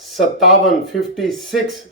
56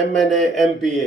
MNA MPA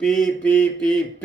PPPP।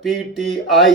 PTI,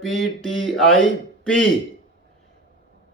PTIP,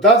10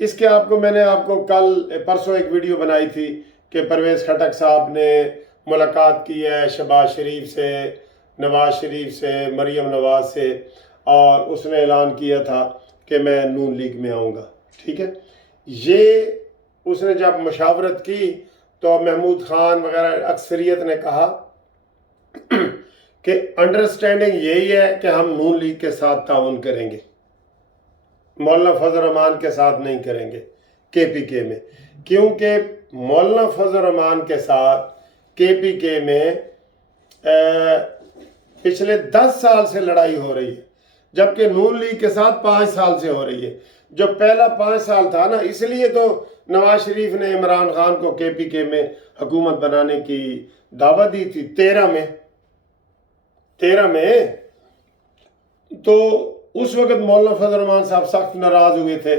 اس کے میں نے آپ کو کل پرسوں ایک ویڈیو بنائی تھی کہ پرویز خٹک صاحب نے ملاقات کی ہے شہباز شریف سے، نواز شریف سے، مریم نواز سے، اور اس نے اعلان کیا تھا کہ میں نون لیگ میں آؤں گا، ٹھیک ہے۔ یہ اس نے جب مشاورت کی تو محمود خان وغیرہ اکثریت نے کہا کہ انڈرسٹینڈنگ یہی ہے کہ ہم نون لیگ کے ساتھ تعاون کریں گے، مولانا فضل الرحمان کے ساتھ نہیں کریں گے کے پی کے میں، کیونکہ مولانا فضل الرحمان کے ساتھ کے پی کے میں پچھلے 10 سال سے لڑائی ہو رہی ہے، جبکہ نون لیگ کے ساتھ 5 سال سے ہو رہی ہے۔ جو پہلا 5 سال تھا نا، اس لیے تو نواز شریف نے عمران خان کو کے پی کے میں حکومت بنانے کی دعوت دی تھی 13 میں تو اس وقت مولانا فضل الرحمان صاحب سخت ناراض ہوئے تھے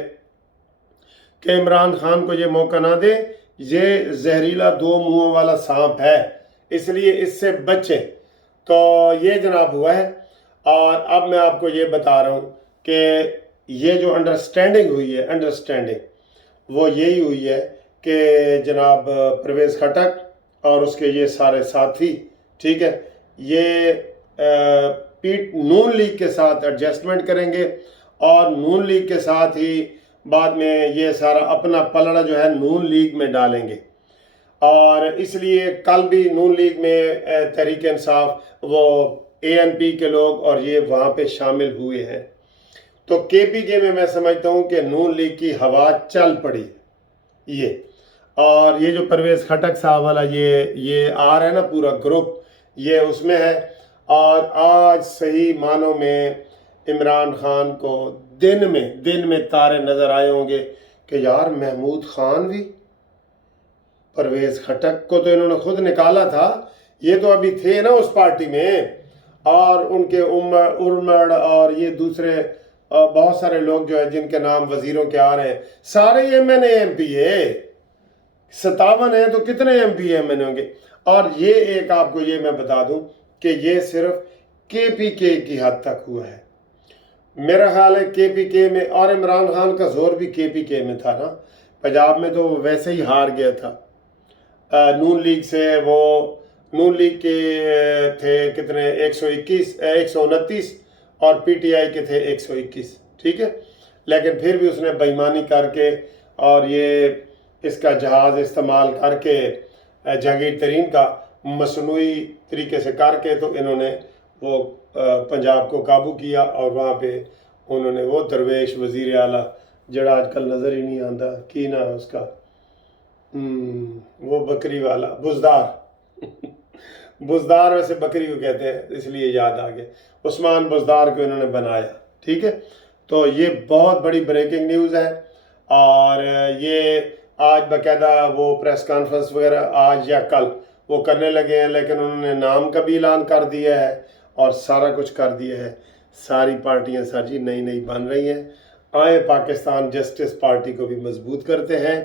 کہ عمران خان کو یہ موقع نہ دے، یہ زہریلا 2 منہوں والا سانپ ہے، اس لیے اس سے بچیں۔ تو یہ جناب ہوا ہے، اور اب میں آپ کو یہ بتا رہا ہوں کہ یہ جو انڈرسٹینڈنگ ہوئی ہے وہ یہی ہوئی ہے کہ جناب پرویز خٹک اور اس کے یہ سارے ساتھی، ٹھیک ہے، یہ نون لیگ کے ساتھ ایڈجسٹمنٹ کریں گے، اور نون لیگ کے ساتھ ہی بعد میں یہ سارا اپنا پلڑا جو ہے نون لیگ میں ڈالیں گے۔ اور اس لیے کل بھی نون لیگ میں تحریک انصاف، وہ اے این پی کے لوگ اور یہ وہاں پہ شامل ہوئے ہیں۔ تو کے پی کے میں سمجھتا ہوں کہ نون لیگ کی ہوا چل پڑی یہ، اور یہ جو پرویز خٹک صاحب والا یہ آ رہا ہے نا پورا گروپ، یہ اس میں ہے۔ اور آج صحیح معنوں میں عمران خان کو دن میں تارے نظر آئے ہوں گے کہ یار محمود خان بھی، پرویز خٹک کو تو انہوں نے خود نکالا تھا، یہ تو ابھی تھے نا اس پارٹی میں، اور ان کے ارمڑ اور یہ دوسرے بہت سارے لوگ جو ہے جن کے نام وزیروں کے آ رہے ہیں، سارے M N A M P A 57 ہیں، تو کتنے M P M N A ہوں گے۔ اور یہ ایک آپ کو یہ میں بتا دوں کہ یہ صرف کے پی کے کی حد تک ہوا ہے، میرا خیال ہے کے پی کے میں، اور عمران خان کا زور بھی کے پی کے میں تھا نا، پنجاب میں تو ویسے ہی ہار گیا تھا نون لیگ سے۔ وہ نون لیگ کے تھے کتنے 129 اور پی ٹی آئی کے تھے 121، ٹھیک ہے، لیکن پھر بھی اس نے بے ایمانی کر کے اور یہ اس کا جہاز استعمال کر کے جہانگیر ترین کا مصنوعی طریقے سے کر کے، تو انہوں نے وہ پنجاب کو قابو کیا، اور وہاں پہ انہوں نے وہ درویش وزیر اعلیٰ جڑا آج کل نظر ہی نہیں آتا، کی نام اس کا، وہ بکری والا بزدار ویسے بکری کو کہتے ہیں اس لیے یاد آ گئے، عثمان بزدار کو انہوں نے بنایا، ٹھیک ہے۔ تو یہ بہت بڑی بریکنگ نیوز ہے، اور یہ آج باقاعدہ وہ پریس کانفرنس وغیرہ آج یا کل وہ کرنے لگے ہیں، لیکن انہوں نے نام کا بھی اعلان کر دیا ہے اور سارا کچھ کر دیا ہے۔ ساری پارٹیاں سر جی نئی بن رہی ہیں، آئیں پاکستان جسٹس پارٹی کو بھی مضبوط کرتے ہیں،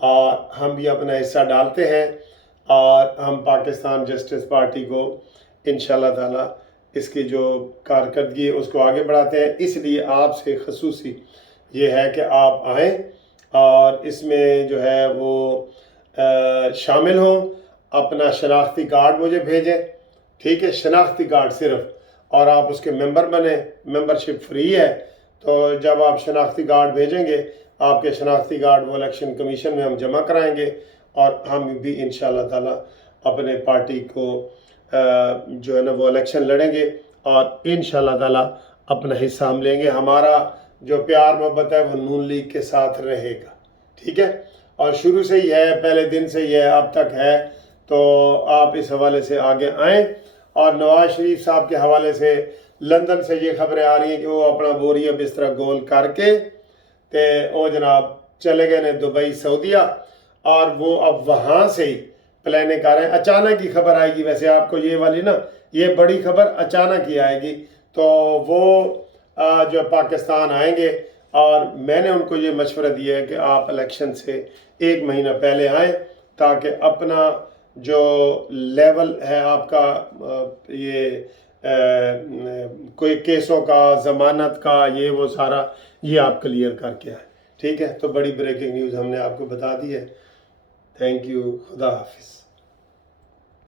اور ہم بھی اپنا حصہ ڈالتے ہیں، اور ہم پاکستان جسٹس پارٹی کو انشاءاللہ تعالی اس کی جو کارکردگی ہے اس کو آگے بڑھاتے ہیں۔ اس لیے آپ سے خصوصی یہ ہے کہ آپ آئیں اور اس میں جو ہے وہ شامل ہوں، اپنا شناختی کارڈ مجھے بھیجیں، ٹھیک ہے، شناختی کارڈ صرف، اور آپ اس کے ممبر بنیں، ممبرشپ فری ہے۔ تو جب آپ شناختی کارڈ بھیجیں گے، آپ کے شناختی کارڈ وہ الیکشن کمیشن میں ہم جمع کرائیں گے، اور ہم بھی انشاءاللہ تعالی اپنے پارٹی کو جو ہے نا وہ الیکشن لڑیں گے، اور انشاءاللہ تعالی اپنا حصہ ہم لیں گے۔ ہمارا جو پیار محبت ہے وہ نون لیگ کے ساتھ رہے گا، ٹھیک ہے، اور شروع سے ہی ہے، پہلے دن سے ہی ہے، اب تک ہے۔ تو آپ اس حوالے سے آگے آئیں۔ اور نواز شریف صاحب کے حوالے سے لندن سے یہ خبریں آ رہی ہیں کہ وہ اپنا بوریہ بستر گول کر کے تے وہ جناب چلے گئے نے دبئی سعودیہ، اور وہ اب وہاں سے ہی پلانیں کر رہے ہیں۔ اچانک ہی خبر آئے گی، ویسے آپ کو یہ والی نا یہ بڑی خبر اچانک ہی آئے گی، تو وہ جو پاکستان آئیں گے، اور میں نے ان کو یہ مشورہ دیا ہے کہ آپ الیکشن سے 1 مہینہ پہلے آئیں، تاکہ اپنا جو لیول ہے آپ کا یہ کوئی کیسوں کا، ضمانت کا، یہ وہ سارا یہ آپ کلیئر کر کے آئیں، ٹھیک ہے، تو بڑی بریکنگ نیوز ہم نے آپ کو بتا دی ہے. Thank you. خدا حافظ.